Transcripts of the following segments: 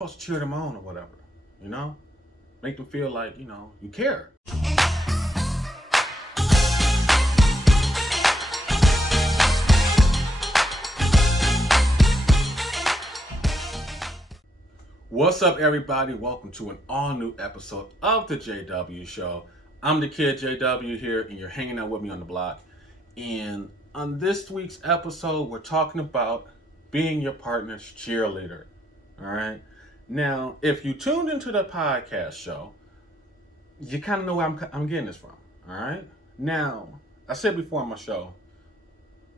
Supposed to cheer them on or whatever, you know? Make them feel like, you care. What's up, everybody? Welcome to an all new episode of the JW Show. I'm the kid JW here, and you're hanging out with me on the block. And on this week's episode, we're talking about being your partner's cheerleader. All right. Now, if you tuned into the podcast show, you kind of know where I'm getting this from. All right. Now, I said before on my show,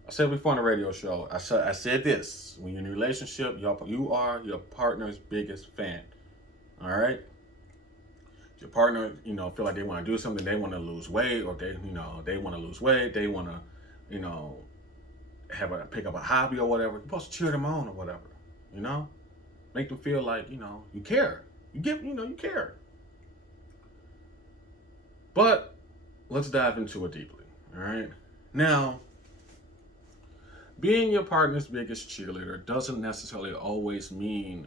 I said before on the radio show, I said this: when you're in a relationship, you are your partner's biggest fan. All right. Your partner, feel like they want to do something, they want to lose weight, or they want to lose weight, they want to, you know, pick up a hobby or whatever. You're supposed to cheer them on or whatever. You know, make them feel like you care. You care. But let's dive into it deeply. All right. Now, being your partner's biggest cheerleader doesn't necessarily always mean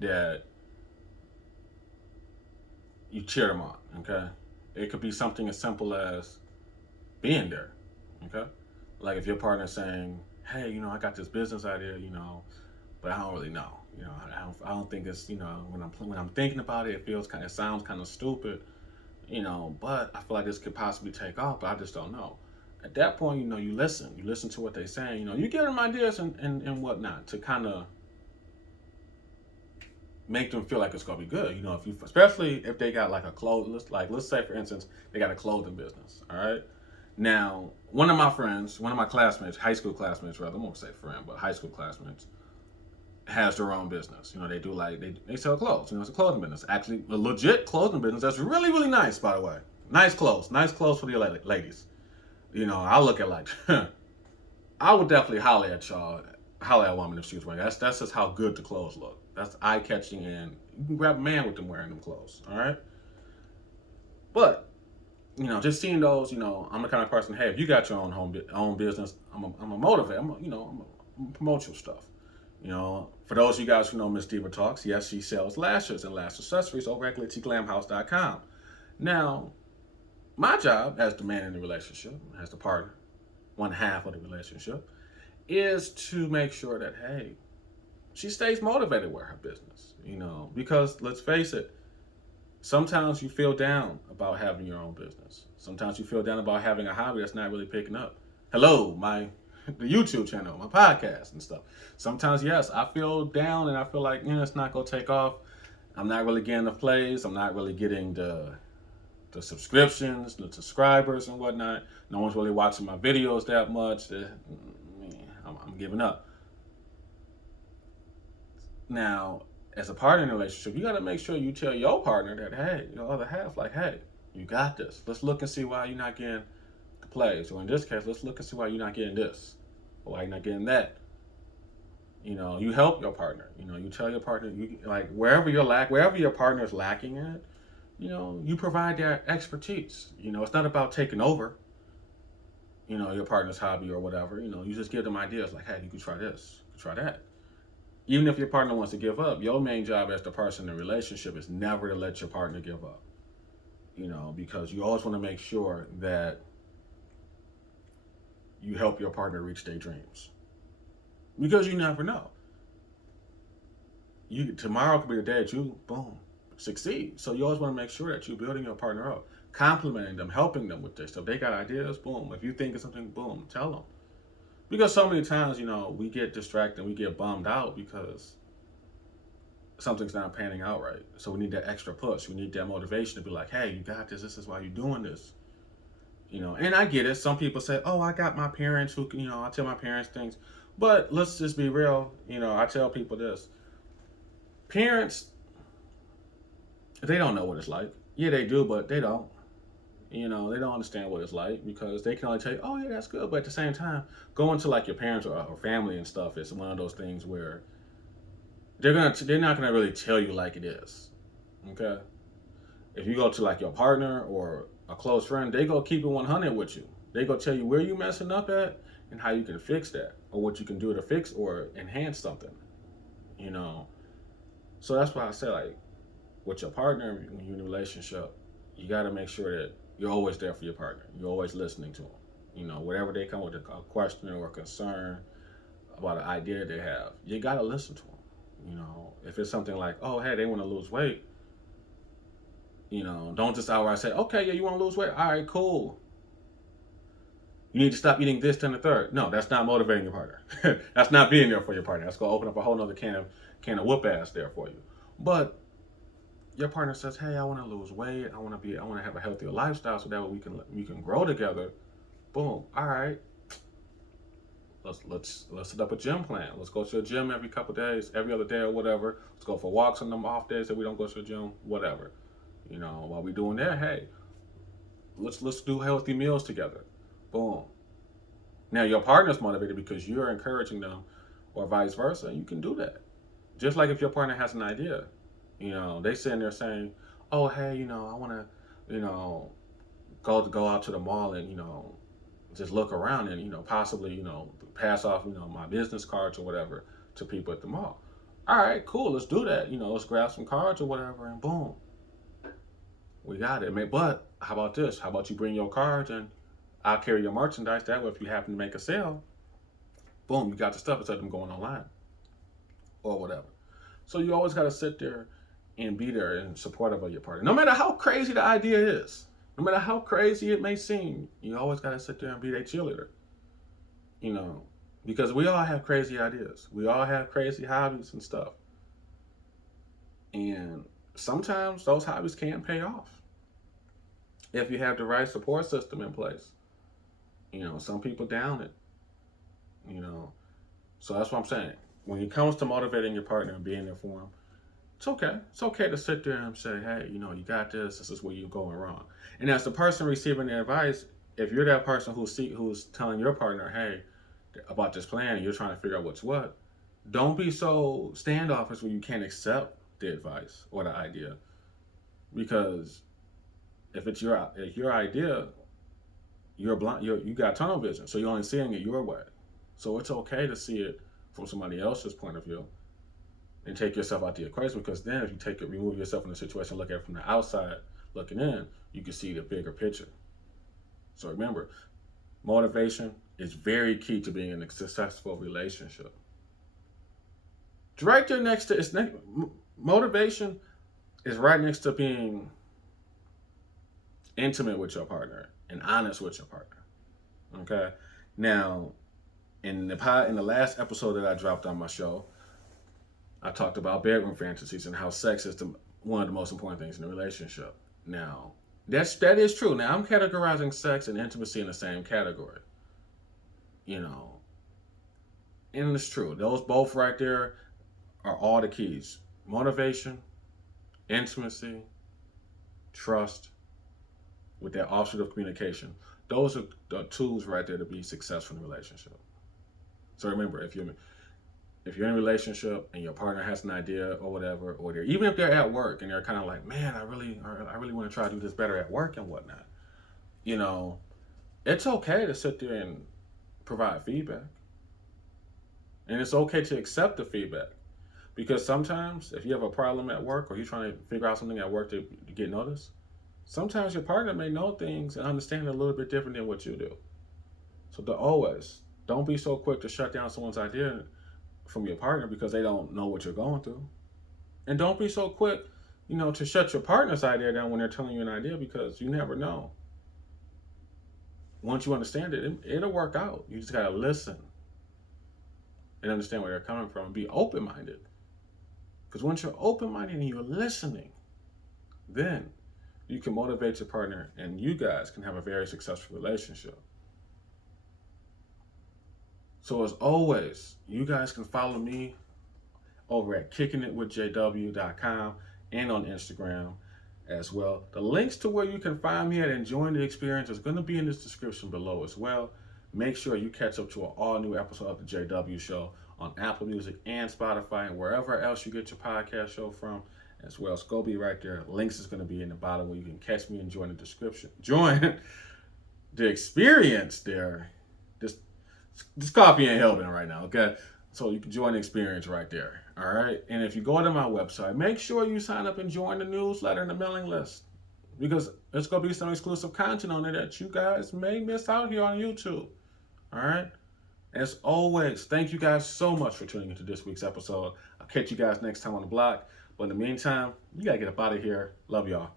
that you cheer them on, okay? It could be something as simple as being there, okay? Like if your partner's saying, hey, I got this business idea, but I don't really know. I don't think it's, when I'm thinking about it, it sounds kind of stupid, but I feel like this could possibly take off, but I just don't know. At that point, you listen to what they're saying, you give them ideas and whatnot to kind of make them feel like it's gonna be good. Especially if they got like a let's say for instance, they got a clothing business. All right. Now, one of my classmates, high school classmates rather, I won't say friend, but high school classmates, has their own business. They do they sell clothes. It's a clothing business. Actually, a legit clothing business that's really, really nice, by the way. Nice clothes for the ladies. I look at like, I would definitely holler at a woman if she was wearing. That's just how good the clothes look. That's eye catching, and you can grab a man with them wearing them clothes. All right. But just seeing those, I'm the kind of person. Hey, if you got your own business, I'm a motivate. I'm a promote your stuff. For those of you guys who know Miss Diva Talks, yes, she sells lashes and lash accessories over at glitchyglamhouse.com. Now, my job as the man in the relationship, as the partner, one half of the relationship, is to make sure that, hey, she stays motivated with her business, because let's face it, sometimes you feel down about having your own business. Sometimes you feel down about having a hobby that's not really picking up. Hello, the YouTube channel, my podcast and stuff. Sometimes, yes, I feel down and I feel like, it's not going to take off. I'm not really getting the plays. I'm not really getting the subscriptions, the subscribers and whatnot. No one's really watching my videos that much. I'm giving up. Now, as a partner in a relationship, you got to make sure you tell your partner that, hey, your other half, like, hey, you got this. Let's look and see why you're not getting the plays. Or in this case, let's look and see why you're not getting this. Or why you're not getting that. You help your partner. You tell your partner, wherever your partner is lacking at, you provide their expertise. It's not about taking over, your partner's hobby or whatever. You just give them ideas like, hey, you can try this, you can try that. Even if your partner wants to give up, your main job as the person in the relationship is never to let your partner give up. Because you always want to make sure that you help your partner reach their dreams. Because you never know. Tomorrow could be the day that you, boom, succeed. So you always want to make sure that you're building your partner up, complimenting them, helping them with this. So if they got ideas, boom. If you think of something, boom, tell them. Because so many times, we get distracted, we get bummed out because something's not panning out right. So we need that extra push. We need that motivation to be like, hey, you got this. This is why you're doing this. And I get it. Some people say, oh, I got my parents who can, I tell my parents things. But let's just be real. I tell people this. Parents, they don't know what it's like. Yeah, they do, but they don't. They don't understand what it's like because they can only tell you, oh yeah, that's good. But at the same time, going to like your parents or family and stuff is one of those things where they're not gonna really tell you like it is. Okay? If you go to like your partner or a close friend, they go keep it 100 with you. They go tell you where you messing up at and how you can fix that or what you can do to fix or enhance something. So that's why I say, like, with your partner, when you're in a relationship, you got to make sure that you're always there for your partner. You're always listening to them. You know, whatever they come with a question or concern about an idea they have, you got to listen to them. You know, if it's something like, oh, hey, they want to lose weight, you know, don't just outright say, okay, yeah, you want to lose weight? All right, cool. You need to stop eating this, then the third. No, that's not motivating your partner. That's not being there for your partner. That's gonna open up a whole nother can of whoop ass there for you. But your partner says, "Hey, I want to lose weight. I want to have a healthier lifestyle, so that way we can grow together." Boom. All right. Let's set up a gym plan. Let's go to the gym every couple days, every other day or whatever. Let's go for walks on them off days that we don't go to the gym, whatever. You know, while we doing that, hey, let's do healthy meals together. Boom. Now your partner's motivated because you're encouraging them, or vice versa. You can do that. Just like if your partner has an idea, you know, they sitting there saying, "Oh, hey, you know, I want to, you know, go out to the mall and just look around and possibly pass off my business cards or whatever to people at the mall." All right, cool. Let's do that. Let's grab some cards or whatever, and boom, we got it. But how about this? How about you bring your cards and I'll carry your merchandise. That way, if you happen to make a sale, boom, you got the stuff instead of them going online or whatever. So you always got to sit there and be there in support of your partner. No matter how crazy the idea is, no matter how crazy it may seem, you always got to sit there and be that cheerleader. Because we all have crazy ideas. We all have crazy hobbies and stuff. And sometimes those hobbies can pay off if you have the right support system in place. Some people down it. So that's what I'm saying. When it comes to motivating your partner and being there for them, it's okay. It's okay to sit there and say, hey, you got this. This is where you're going wrong. And as the person receiving the advice, if you're that person who's telling your partner, hey, about this plan, and you're trying to figure out what's what, don't be so standoffish where you can't accept the advice or the idea. Because if it's your idea, you're blind. You got tunnel vision, so you're only seeing it your way. So it's okay to see it from somebody else's point of view and take yourself out the equation. Because then, if you remove yourself from the situation, look at it from the outside looking in, you can see the bigger picture. So remember, motivation is very key to being in a successful relationship. It's right there next to motivation is right next to being intimate with your partner and honest with your partner. Okay. Now, in the last episode that I dropped on my show, I talked about bedroom fantasies and how sex is one of the most important things in a relationship. Now, that is true. Now, I'm categorizing sex and intimacy in the same category. And it's true. Those both right there are all the keys: motivation, intimacy, trust, with that offshoot of communication. Those are the tools right there to be successful in a relationship. So remember, if you're in a relationship and your partner has an idea or whatever, or even if they're at work and they're kind of like, man, I really want to try to do this better at work and whatnot, it's okay to sit there and provide feedback. And it's okay to accept the feedback. Because sometimes if you have a problem at work or you're trying to figure out something at work to get noticed, sometimes your partner may know things and understand it a little bit different than what you do. So don't be so quick to shut down someone's idea from your partner because they don't know what you're going through. And don't be so quick, to shut your partner's idea down when they're telling you an idea, because you never know. Once you understand it, it'll work out. You just got to listen and understand where they're coming from and be open-minded. Because once you're open-minded and you're listening, then you can motivate your partner and you guys can have a very successful relationship. So as always, you guys can follow me over at kickingitwithjw.com and on Instagram as well. The links to where you can find me at enjoying the experience is going to be in this description below as well. Make sure you catch up to an all-new episode of the JW Show on Apple Music and Spotify and wherever else you get your podcast show from as well. So go be right there. Links is going to be in the bottom where you can catch me and join the description. Join the experience there. This coffee ain't helping right now, okay? So you can join the experience right there. All right. And if you go to my website, make sure you sign up and join the newsletter and the mailing list because there's going to be some exclusive content on there that you guys may miss out here on YouTube. All right. As always, thank you guys so much for tuning into this week's episode. I'll catch you guys next time on the block. But in the meantime, you got to get up out of here. Love y'all.